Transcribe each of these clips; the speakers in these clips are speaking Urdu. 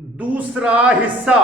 دوسرا حصہ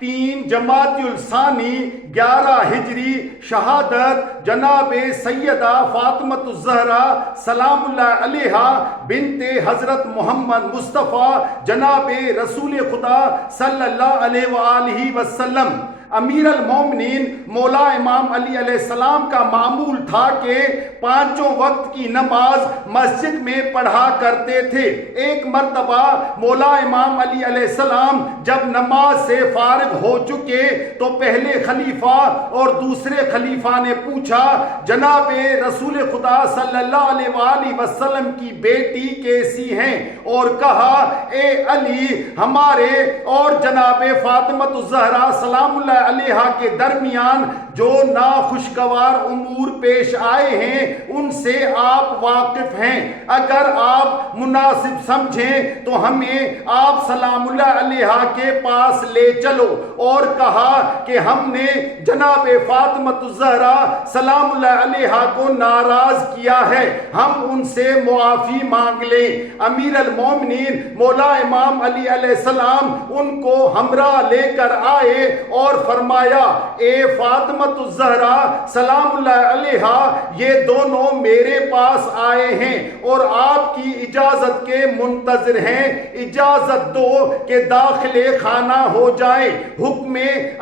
3 جمادی الثانی 11 ہجری شہادت جناب سیدہ فاطمۃ الزہرا سلام اللہ علیہا بنت حضرت محمد مصطفیٰ جناب رسول خدا صلی اللہ علیہ وآلہ وسلم۔ امیر المومنین مولا امام علی علیہ السلام کا معمول تھا کہ 5 وقت کی نماز مسجد میں پڑھا کرتے تھے۔ ایک مرتبہ مولا امام علی علیہ السلام جب نماز سے فارغ ہو چکے تو پہلے خلیفہ اور دوسرے خلیفہ نے پوچھا، جناب رسول خدا صلی اللہ علیہ وآلہ وسلم کی بیٹی کیسی ہیں؟ اور کہا، اے علی، ہمارے اور جناب فاطمۃ الزہرا سلام اللہ علیہ کے درمیان جو ناخوشگوار امور پیش آئے ہیں ان سے آپ واقف ہیں، اگر آپ مناسب سمجھیں تو ہمیں آپ سلام اللہ علیہ کے پاس لے چلو۔ اور کہا کہ ہم نے جناب فاطمۃ الزہرا سلام اللہ علیہ کو ناراض کیا ہے، ہم ان سے معافی مانگ لیں۔ امیر المومنین مولا امام علی علیہ السلام ان کو ہمراہ لے کر آئے اور فرمایا، اے فاطمۃ الزہرا سلام اللہ علیہ، یہ دونوں میرے پاس آئے ہیں اور آپ کی اجازت کے منتظر ہیں، اجازت دو کہ داخل خانہ ہو جائیں۔ حکم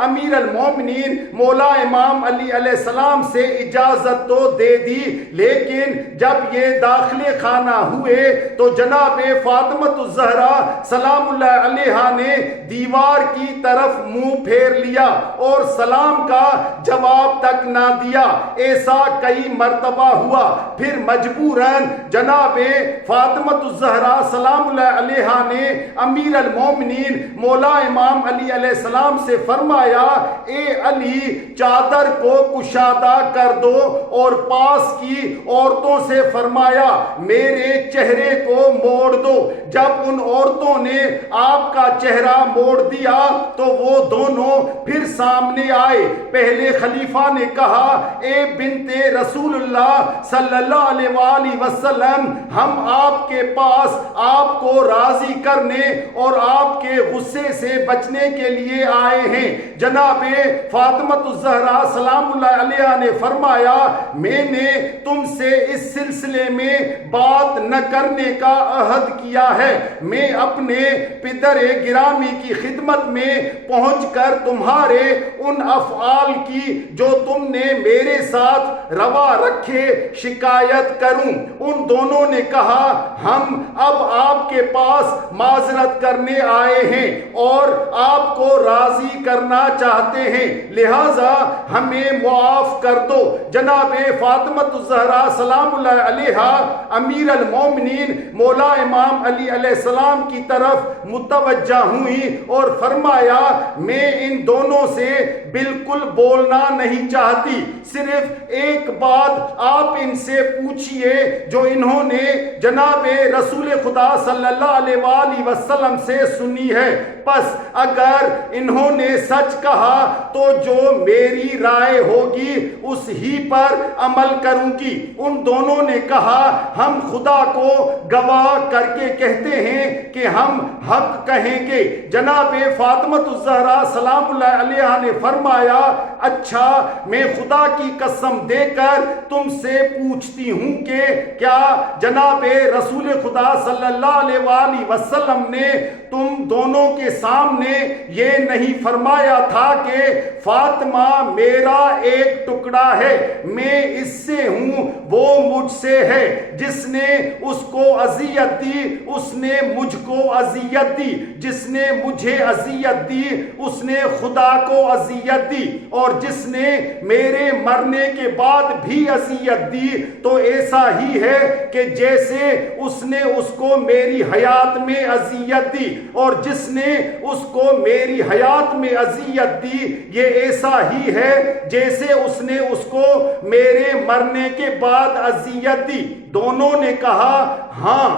امیر المومنین مولا امام علی علیہ السلام سے اجازت تو دے دی، لیکن جب یہ داخل خانہ ہوئے تو جناب فاطمۃ الزہرا سلام اللہ علیہ نے دیوار کی طرف منہ پھیر لیا اور سلام کا جواب تک نہ دیا۔ ایسا کئی مرتبہ ہوا، پھر مجبوراً جناب فاطمۃ الزہرا سلام اللہ علیہ نے امیر المومنین مولا امام علی علیہ السلام سے فرمایا، اے علی، چادر کو کشادہ کر دو، اور پاس کی عورتوں سے فرمایا، میرے چہرے کو موڑ دو۔ جب ان عورتوں نے آپ کا چہرہ موڑ دیا تو وہ دونوں پھر سامنے آئے۔ پہلے خلیفہ نے کہا، اے بنت رسول اللہ صلی اللہ علیہ وآلہ وسلم، ہم آپ کے پاس آپ کو راضی کرنے اور آپ کے غصے سے بچنے کے لیے آئے ہیں۔ جناب فاطمۃ الزہرا سلام اللہ علیہ نے فرمایا، میں نے تم سے اس سلسلے میں بات نہ کرنے کا عہد کیا ہے، میں اپنے پدر گرامی کی خدمت میں پہنچ کر تمہارے ان افعال کی جو تم نے میرے ساتھ روا رکھے شکایت کروں۔ ان دونوں نے کہا، ہم اب آپ کے پاس معذرت کرنے آئے ہیں اور آپ کو راضی کرنا چاہتے ہیں، لہذا ہمیں معاف کر دو۔ جناب فاطمۃ الزہرا سلام اللہ علیہ امیر المومنین مولا امام علی علیہ السلام کی طرف متوجہ ہوئی اور فرمایا، میں ان دونوں سے بالکل بولنا نہیں چاہتی، صرف ایک بات آپ ان سے پوچھئے جو انہوں نے جناب رسول خدا صلی اللہ علیہ وآلہ وسلم سے سنی ہے، پس اگر انہوں نے سچ کہا تو جو میری رائے ہوگی اس ہی پر عمل کروں گی۔ ان دونوں نے کہا، ہم خدا کو گواہ کر کے کہتے ہیں کہ ہم حق کہیں گے۔ جناب فاطمۃ الزہرا سلام اللہ علیہ نے فرمایا، اچھا، میں خدا کی قسم دے کر تم سے پوچھتی ہوں کہ کیا جناب رسول خدا صلی اللہ علیہ وآلہ وسلم نے تم دونوں کے سامنے یہ نہیں فرمایا تھا کہ فاطمہ میرا ایک ٹکڑا ہے، میں اس سے ہوں، وہ مجھ سے ہے، جس نے اس کو اذیت دی اس نے مجھ کو اذیت دی، جس نے مجھے اذیت دی اس نے خدا کو اذیت دی، اور جس نے میرے مرنے کے بعد بھی اذیت دی تو ایسا ہی ہے کہ جیسے اس نے اس کو میری حیات میں اذیت دی، اور جس نے اس کو میری حیات میں اذیت دی یہ ایسا ہی ہے جیسے اس نے اس کو میرے مرنے کے بعد اذیت دی۔ دونوں نے کہا، ہاں،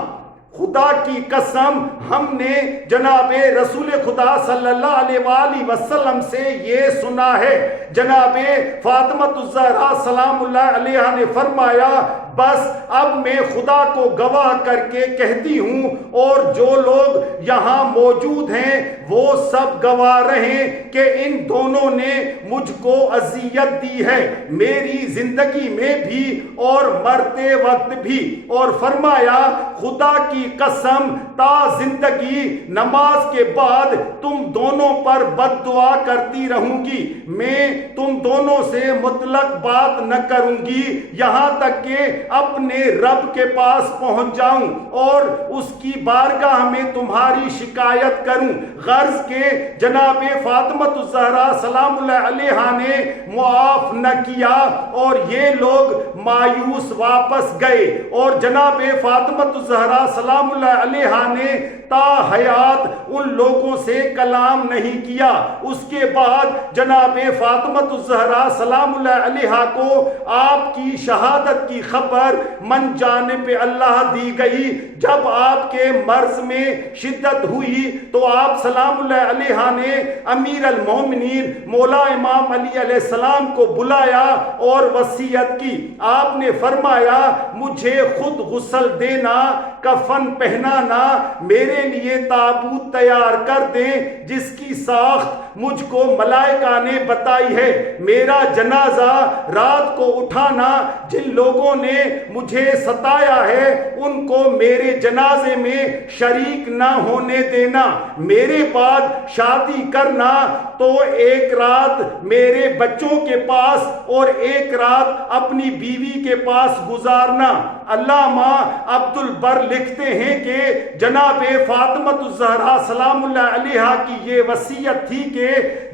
خدا کی قسم ہم نے جناب رسول خدا صلی اللہ علیہ وآلہ وسلم سے یہ سنا ہے۔ جناب فاطمۃ الزہرا سلام اللہ علیہ نے فرمایا، بس اب میں خدا کو گواہ کر کے کہتی ہوں اور جو لوگ یہاں موجود ہیں وہ سب گواہ رہیں کہ ان دونوں نے مجھ کو اذیت دی ہے، میری زندگی میں بھی اور مرتے وقت بھی۔ اور فرمایا خدا کی قسم تا زندگی نماز کے بعد تم دونوں پر بد دعا کرتی رہوں گی، میں تم دونوں سے مطلق بات نہ کروں گی یہاں تک کہ اپنے رب کے پاس پہنچ جاؤں اور اس کی بارگاہ میں تمہاری شکایت کروں۔ غرض کے جناب فاطمۃ الزہرا سلام اللہ علیہا نے معاف نہ کیا اور یہ لوگ مایوس واپس گئے، اور جناب فاطمۃ الزہرا سلام اللہ علیہا نے تا حیات ان لوگوں سے کلام نہیں کیا۔ اس کے بعد جناب فاطمۃ الزہرا سلام اللہ علیہا کو آپ کی شہادت کی خبر من جانب اللہ دی گئی۔ جب آپ کے مرض میں شدت ہوئی تو آپ سلام اللہ علیہا نے امیر المومنین مولا امام علی علیہ السلام کو بلایا اور وصیت کی۔ آپ نے فرمایا مجھے خود غسل دینا، کفن پہنانا، میرے لیے تابوت تیار کر دیں جس کی ساخت مجھ کو ملائکہ نے بتائی ہے، میرا جنازہ رات کو اٹھانا، جن لوگوں نے مجھے ستایا ہے ان کو میرے جنازے میں شریک نہ ہونے دینا، میرے بعد شادی کرنا تو ایک رات میرے بچوں کے پاس اور ایک رات اپنی بیوی کے پاس گزارنا۔ علامہ عبد البر لکھتے ہیں کہ جناب فاطمۃ الزہرا سلام اللہ علیہا کی یہ وصیت تھی کہ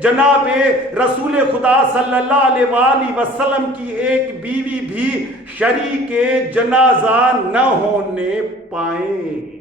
جناب رسول خدا صلی اللہ علیہ وآلہ وسلم کی ایک بیوی بھی شریک جنازہ نہ ہونے پائیں۔